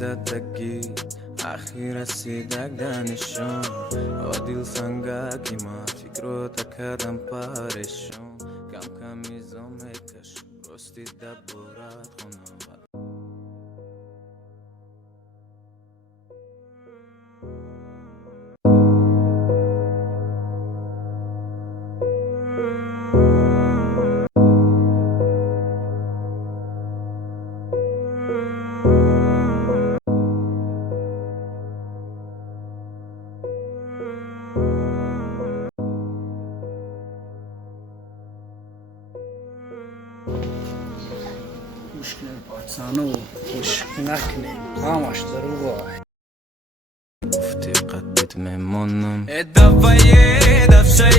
زدگی أخيرا سيدك دانشون عادل سنگاگی ما فکرو تکردم پارشون کم کمی زمکش رستی دبورات خونم مشكلة البارتسانو وش نكني قامش دروغا گفتی قدت میمونم دفعه دفشه